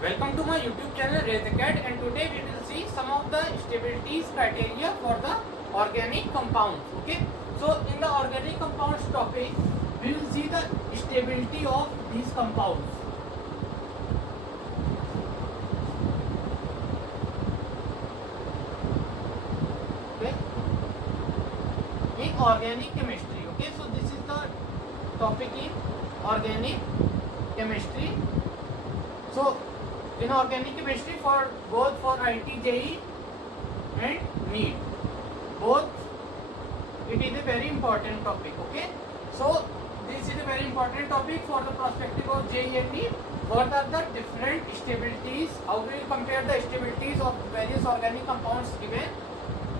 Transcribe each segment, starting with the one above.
Welcome to my YouTube channel RazeAcat, and today we will see some of the stability criteria for the organic compounds. Okay, so in the organic compounds topic, we will see the stability of these compounds. Okay, in organic chemistry. Okay, so this is the topic in organic chemistry. So in organic chemistry, for both for IT, JEE and NEET, both it is a very important topic. Okay, so this is a very important topic for the perspective of JEE and NEET. What are the different stabilities? How we will compare the stabilities of various organic compounds given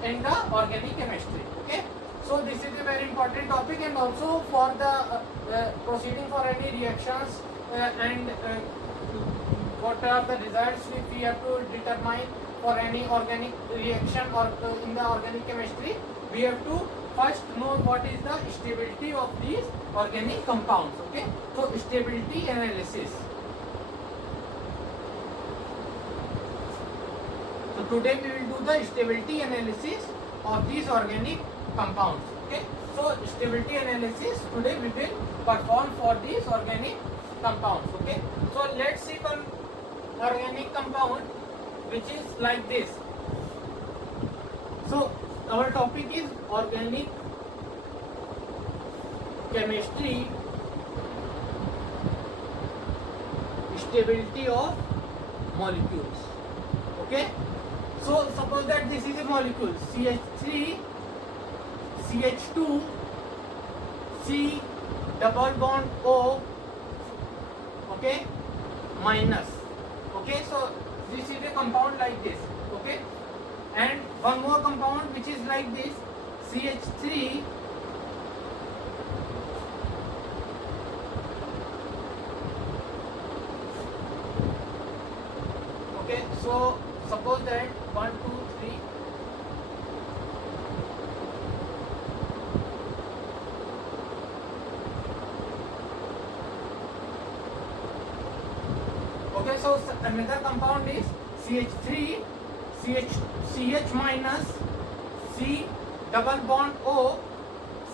in the organic chemistry. Okay, so this is a very important topic, and also for the proceeding for any reactions and what are the results which we have to determine for any organic reaction or in the organic chemistry. We have to first know what is the stability of these organic compounds. Okay, so stability analysis. So today we will do the stability analysis of these organic compounds. Okay, so stability analysis today we will perform for these organic compounds. Okay, so let's see one organic compound which is like this. So our topic is organic chemistry, stability of molecules. Okay, so suppose that this is a molecule CH3 CH2 C double bond O, okay, minus. Okay, so this is a compound like this. Okay, and one more compound which is like this CH3 okay, so suppose that 1 2 3 okay, so another compound is CH3 CH minus C double bond O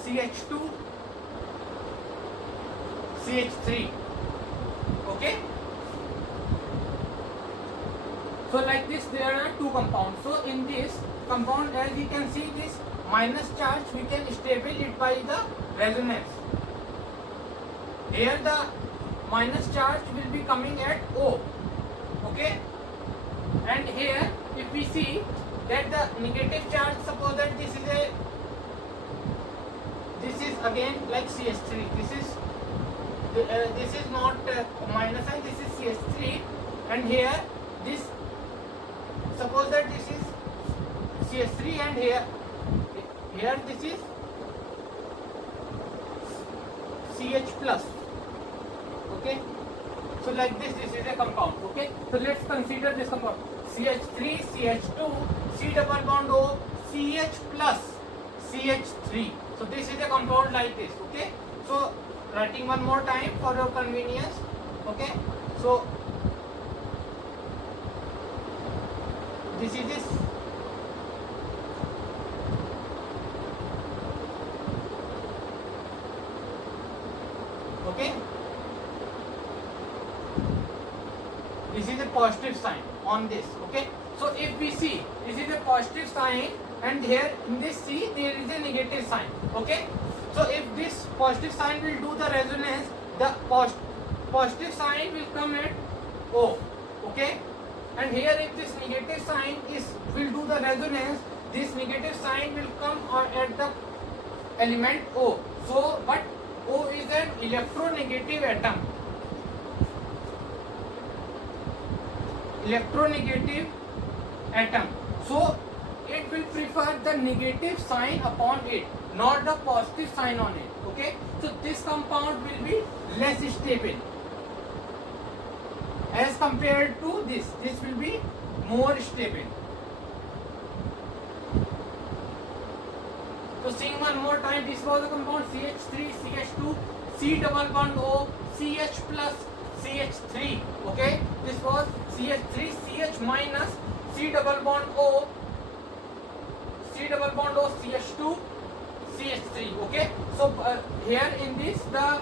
CH2 CH3. Okay, so like this there are two compounds. So in this compound, as you can see, this minus charge we can stable it by the resonance. Here the minus charge will be coming at O. Okay, and here if we see that the negative charge, suppose that this is again like CH3, this is not minus and this is CH3, and here this, suppose that this is CH3 and here this is CH plus. Okay, so like this is a compound. Okay, so let's consider this compound CH3 CH2 C double bond O CH plus CH3. So this is a compound like this. Okay, so writing one more time for your convenience. Okay, so this is this. Okay, this is a positive sign on this. Okay, so if we see this is a positive sign and here in this C there is a negative sign. Okay, so if this positive sign will do the resonance, the positive sign will come at O. Okay, and here if this negative sign will do the resonance, this negative sign will come at the element O. So but O is an electronegative atom. Electronegative atom. So it will prefer the negative sign upon it, not the positive sign on it. Okay, so this compound will be less stable as compared to this. This will be more stable. So seeing one more time, this was the compound CH3 CH2 C double bond O CH plus CH3. Okay, this was CH CH3 CH minus C double bond O CH2 CH3. Okay, so here in this the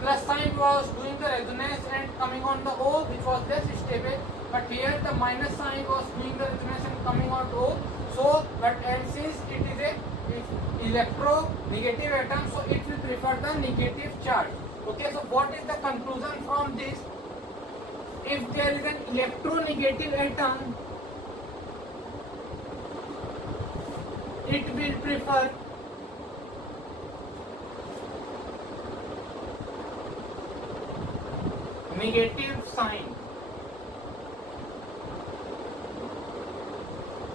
plus sign was doing the resonance and coming on the O, which was less stable, but here the minus sign was doing the resonance and coming on to O. So and since it is a electronegative atom, so it will prefer the negative charge. Okay, so what is the conclusion from this? If there is an electronegative atom, it will prefer negative sign,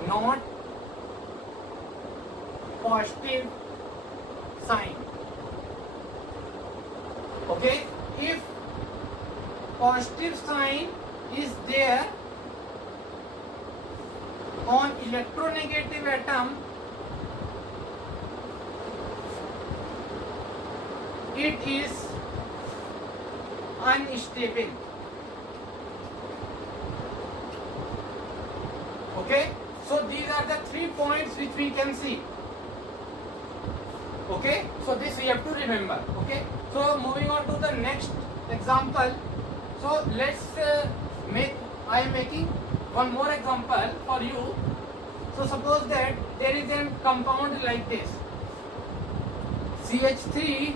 not positive sign. Okay, if positive sign is there on electronegative atom, it is unstable. Okay, so these are the 3 points which we can see. Okay, so this we have to remember. Okay, so moving on to the next example. So let's I am making one more example for you. So suppose that there is a compound like this, CH3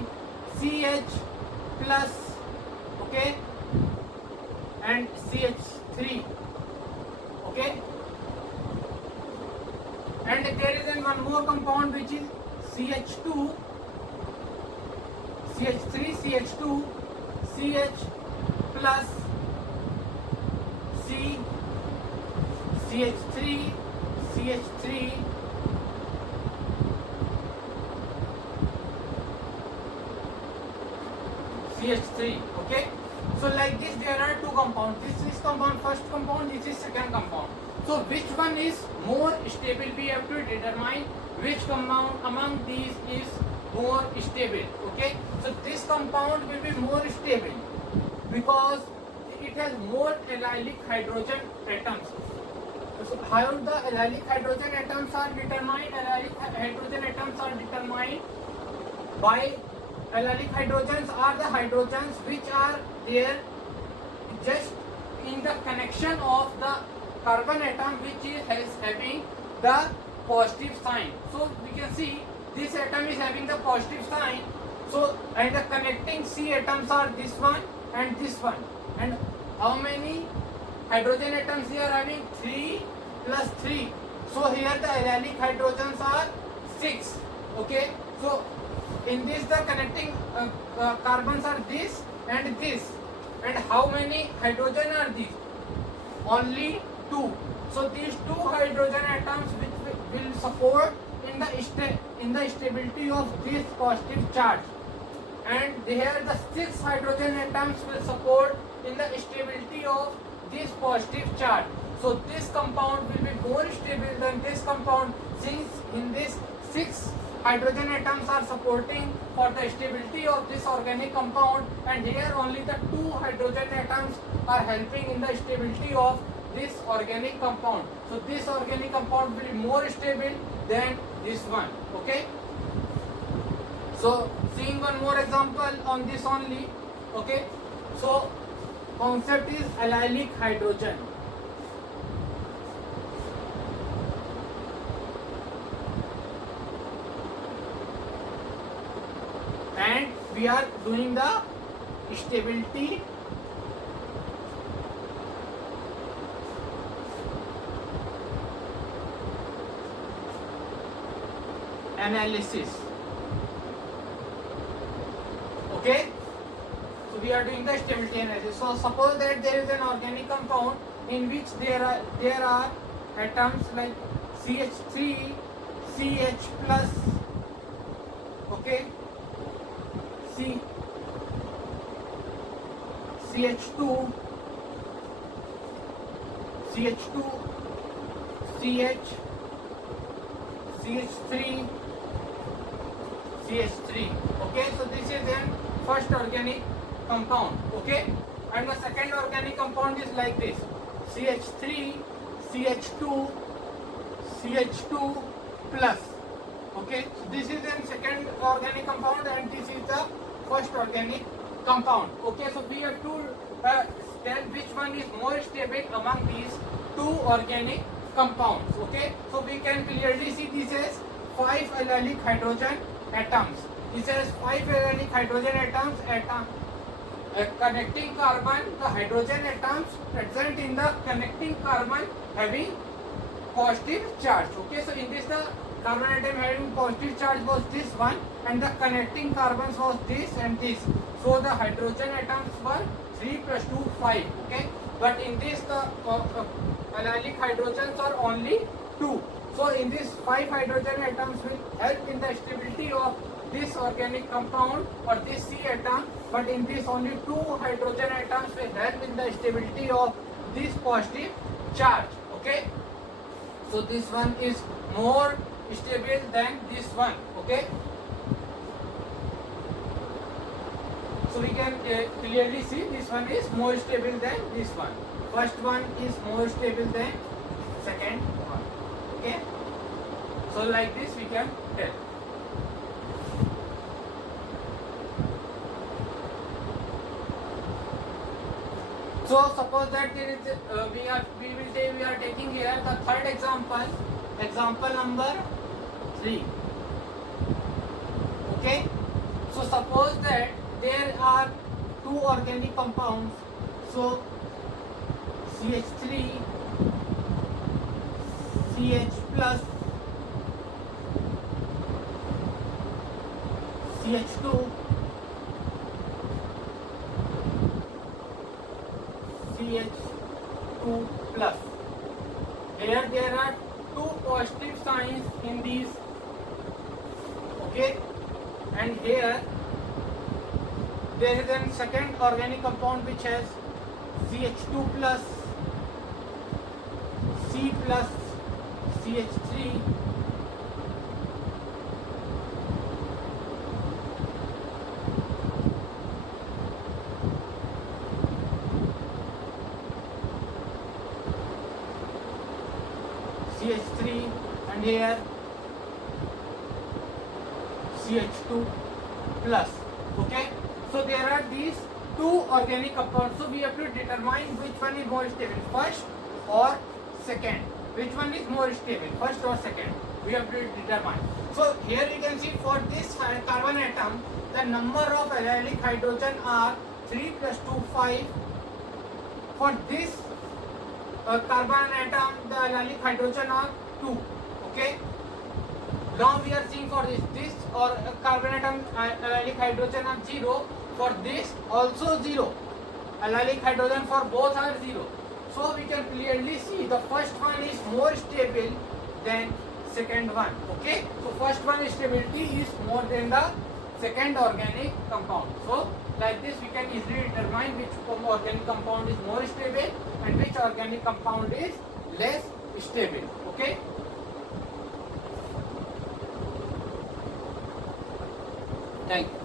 CH plus, okay, and CH3, okay, and there is one more compound which is CH2 CH3 CH2 CH plus C CH3 CH3 CH3. Okay, so like this there are two compounds. This is compound, first compound, this is second compound. So which one is more stable? We have to determine which compound among these is more stable. Okay, so this compound will be more stable because it has more allylic hydrogen atoms. So how the allylic hydrogen atoms are determined? Allylic hydrogen atoms are determined by allylic hydrogens are the hydrogens which are there just in the connection of the carbon atom which is having the positive sign. So we can see this atom is having the positive sign. So and the connecting C atoms are this one and this one. And how many hydrogen atoms we are having? 3 plus 3. So here the allylic hydrogens are 6. Okay, so in this the connecting carbons are this and this. And how many hydrogen are these? Only 2. So these 2 hydrogen atoms which will support in the stability of this positive charge, and here the 6 hydrogen atoms will support in the stability of this positive charge. So this compound will be more stable than this compound, since in this 6 hydrogen atoms are supporting for the stability of this organic compound, and here only the 2 hydrogen atoms are helping in the stability of this organic compound. So this organic compound will be more stable than this one. Okay, so seeing one more example on this only. Okay, so concept is allylic hydrogen. And we are doing the stability analysis. Okay, so we are doing the stability analysis. So suppose that there is an organic compound in which there are atoms like CH3 CH plus, okay, CH2 CH CH3 CH3. Okay, so this is then first organic compound. Okay, and the second organic compound is like this, CH3, CH2, CH2 plus. Okay, so this is the second organic compound and this is the first organic compound. Okay, so we have to tell which one is more stable among these two organic compounds. Okay, so we can clearly see this as 5 allylic hydrogen atoms. This has 5 allylic hydrogen atoms connecting carbon. The hydrogen atoms present in the connecting carbon having positive charge. Okay, so in this the carbon atom having positive charge was this one and the connecting carbons was this and this. So the hydrogen atoms were 3 plus 2 5. Okay, but in this the allylic hydrogens are only 2. So in this 5 hydrogen atoms will help in the stability of this organic compound or this C atom, but in this only 2 hydrogen atoms will help in the stability of this positive charge. Okay, so this one is more stable than this one. Okay, so we can clearly see this one is more stable than this one. First one is more stable than second one. Okay, so like this we can tell. So suppose that there is we are taking here the third example number 3. Okay, so suppose that there are 2 organic compounds, so CH3, CH plus, CH2, CH2 plus. Here there are 2 positive signs in these. Okay, and here there is a second organic compound which has CH2 plus, C plus, CH3, CH3 and here CH2 plus. Okay, so there are these 2 organic compounds, so we have to determine which one is more stable, first or second. Which one is more stable, first or second, we have to determine. So here you can see for this carbon atom the number of allylic hydrogen are 3 plus 2 5. For this carbon atom the allylic hydrogen are 2. Okay, now we are seeing for this or carbon atom allylic hydrogen are 0. For this also 0. Allylic hydrogen for both are 0. So we can clearly see the first one is more stable than second one. Okay, so first one stability is more than the second organic compound. So like this we can easily determine which organic compound is more stable and which organic compound is less stable. Okay, thank you.